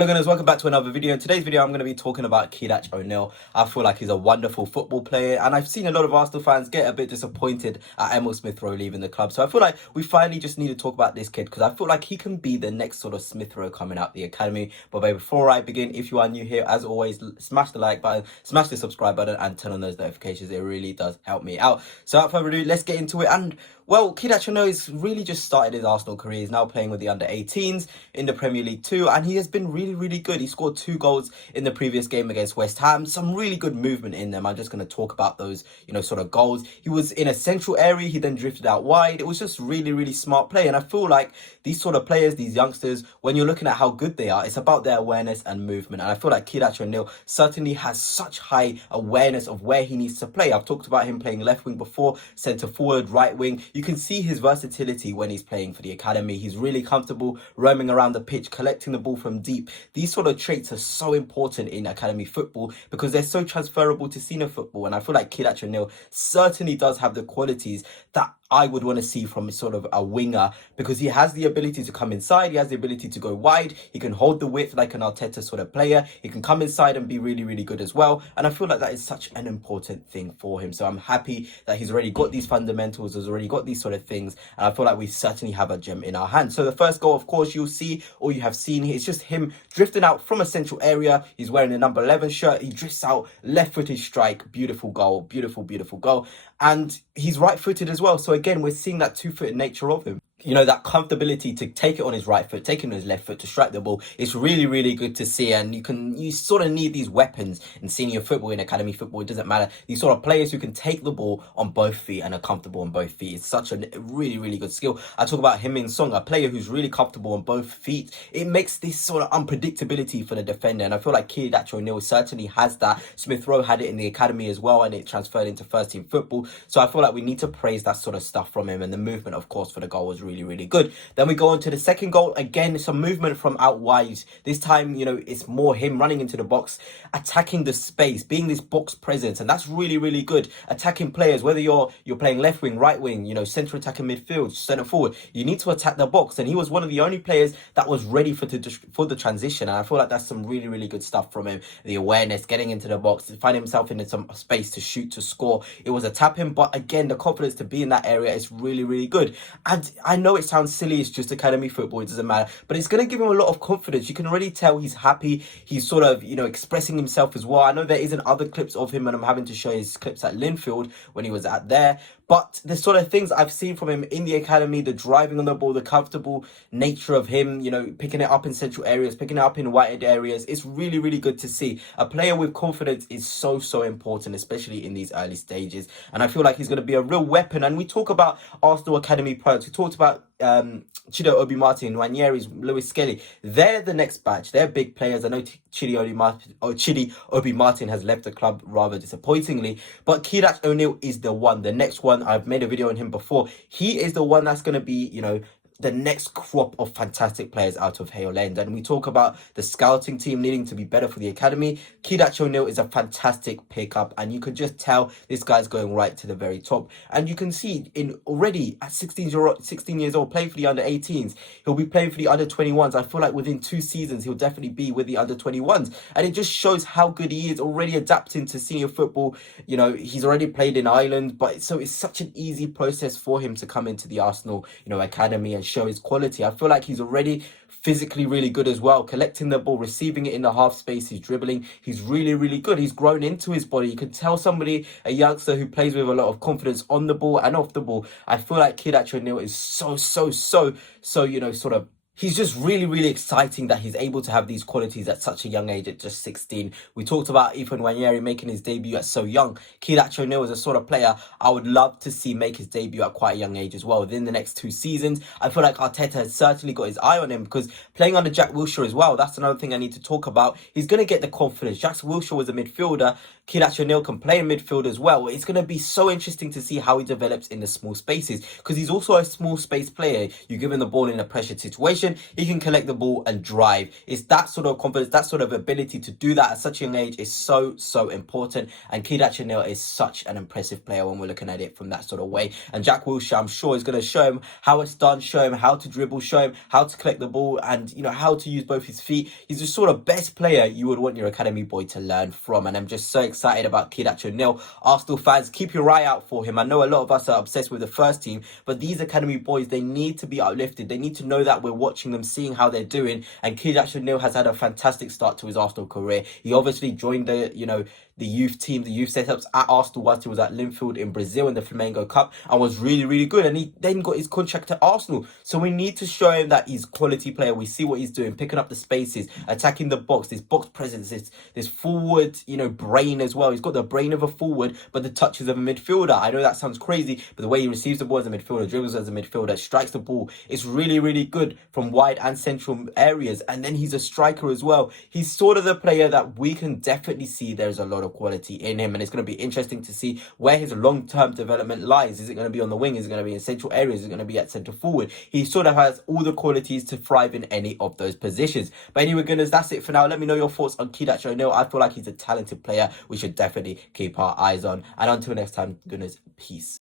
Hello guys, welcome back to another video. In today's video, I'm going to be talking about Keidash O'Neill. I feel like he's a wonderful football player, and I've seen a lot of Arsenal fans get a bit disappointed at Emil Smith Rowe leaving the club. So I feel like we finally just need to talk about this kid, because I feel like he can be the next sort of Smith Rowe coming out the academy. But babe, before I begin, if you are new here, as always, smash the like button, smash the subscribe button, and turn on those notifications. It really does help me out. So without further ado, let's get into it. And well, Keidash O'Neill has really just started his Arsenal career. He's now playing with the under-18s in the Premier League 2, and he has been really good. He scored 2 goals in the previous game against West Ham. Some really good movement in them. I'm just going to talk about those, sort of goals. He was in a central area. He then drifted out wide. It was just really smart play. And I feel like these sort of players, these youngsters, when you're looking at how good they are, it's about their awareness and movement. And I feel like Keidash O'Neill certainly has such high awareness of where he needs to play. I've talked about him playing left wing before, centre forward, right wing. You can see his versatility when he's playing for the academy. He's really comfortable roaming around the pitch, collecting the ball from deep. These sort of traits are so important in academy football because they're so transferable to senior football. And I feel like Keidash O'Neill certainly does have the qualities that I would want to see from sort of a winger, because he has the ability to come inside, he has the ability to go wide, he can hold the width like an Arteta sort of player, he can come inside and be really good as well. And I feel like that is such an important thing for him. So I'm happy that he's already got these fundamentals, has already got these sort of things, and I feel like we certainly have a gem in our hands. So the first goal, of course, you'll see, or you have seen, it's just him drifting out from a central area. He's wearing a number 11 shirt, he drifts out, left-footed strike, beautiful goal, beautiful goal. And he's right-footed as well. So again, we're seeing that two-footed nature of him. That comfortability to take it on his right foot, take it on his left foot to strike the ball. It's really good to see. And you sort of need these weapons in senior football, in academy football. It doesn't matter. These sort of players who can take the ball on both feet and are comfortable on both feet. It's such a really good skill. I talk about Heung-min Son, a player who's really comfortable on both feet. It makes this sort of unpredictability for the defender. And I feel like Keidash O'Neill certainly has that. Smith Rowe had it in the academy as well, and it transferred into first team football. So I feel like we need to praise that sort of stuff from him. And the movement, of course, for the goal was really good. Then we go on to the second goal. Again, some movement from out wide. This time, it's more him running into the box, attacking the space, being this box presence, and that's really good. Attacking players, whether you're playing left wing, right wing, central attacking midfield, centre forward, you need to attack the box. And he was one of the only players that was ready for the transition. And I feel like that's some really good stuff from him. The awareness, getting into the box, finding himself in some space to shoot, to score. It was a tap in, but again, the confidence to be in that area is really good. And I know it sounds silly, it's just academy football, it doesn't matter, but it's going to give him a lot of confidence. You can already tell he's happy. He's sort of expressing himself as well. I know there isn't other clips of him, and I'm having to show his clips at Linfield when he was at there, but the sort of things I've seen from him in the academy, the driving on the ball, the comfortable nature of him, picking it up in central areas, picking it up in wide areas, it's really good to see. A player with confidence is so important, especially in these early stages, and I feel like he's going to be a real weapon. And we talk about Arsenal academy products, we talked about Chido Obi Martin, Nwaneri's, Lewis Skelly. They're the next batch. They're big players. I know Chidi Obi Martin has left the club rather disappointingly, but Keidash O'Neill is the one, the next one. I've made a video on him before. He is the one that's going to be, the next crop of fantastic players out of Hale End. And we talk about the scouting team needing to be better for the academy. Keidash O'Neill is a fantastic pickup, and you could just tell this guy's going right to the very top. And you can see already at 16 years old, playing for the under-18s. He'll be playing for the under-21s. I feel like within 2 seasons, he'll definitely be with the under-21s. And it just shows how good he is, already adapting to senior football. He's already played in Ireland, but so it's such an easy process for him to come into the Arsenal, academy and show his quality. I feel like he's already physically really good as well, collecting the ball, receiving it in the half space, he's dribbling, he's really good. He's grown into his body. You can tell somebody, a youngster who plays with a lot of confidence on the ball and off the ball. I feel like Keidash O'Neill is so sort of, he's just really exciting that he's able to have these qualities at such a young age, at just 16. We talked about Ethan Nwaneri making his debut at so young. Keidash O'Neill is a sort of player I would love to see make his debut at quite a young age as well. Within the next 2 seasons, I feel like Arteta has certainly got his eye on him, because playing under Jack Wilshere as well, that's another thing I need to talk about. He's going to get the confidence. Jack Wilshere was a midfielder. Keidash O'Neill can play in midfield as well. It's going to be so interesting to see how he develops in the small spaces, because he's also a small space player. You give him the ball in a pressure situation, possession, he can collect the ball and drive. It's that sort of confidence, that sort of ability to do that at such a young age is so, so important. And Kelechi Iheanacho is such an impressive player when we're looking at it from that sort of way. And Jack Wilshere, I'm sure, is going to show him how it's done, show him how to dribble, show him how to collect the ball, and how to use both his feet. He's the sort of best player you would want your academy boy to learn from. And I'm just so excited about Kelechi Iheanacho. Arsenal fans, keep your eye out for him. I know a lot of us are obsessed with the first team, but these academy boys, they need to be uplifted. They need to know that we're watching them, seeing how they're doing. And Kelechi Iheanacho has had a fantastic start to his Arsenal career. He obviously joined the youth team, the youth setups at Arsenal whilst he was at Linfield in Brazil in the Flamengo Cup, and was really, really good. And he then got his contract at Arsenal. So we need to show him that he's a quality player. We see what he's doing, picking up the spaces, attacking the box, this box presence, this forward, brain as well. He's got the brain of a forward, but the touches of a midfielder. I know that sounds crazy, but the way he receives the ball as a midfielder, dribbles as a midfielder, strikes the ball, it's really, really good from wide and central areas. And then he's a striker as well. He's sort of the player that we can definitely see there's a lot of quality in him, and it's going to be interesting to see where his long-term development lies. Is it going to be on the wing? Is it going to be in central areas? Is it going to be at centre forward? He sort of has all the qualities to thrive in any of those positions. But anyway, Gunners, that's it for now. Let me know your thoughts on Kelechi Iheanacho. I feel like he's a talented player we should definitely keep our eyes on. And until next time, Gunners, peace.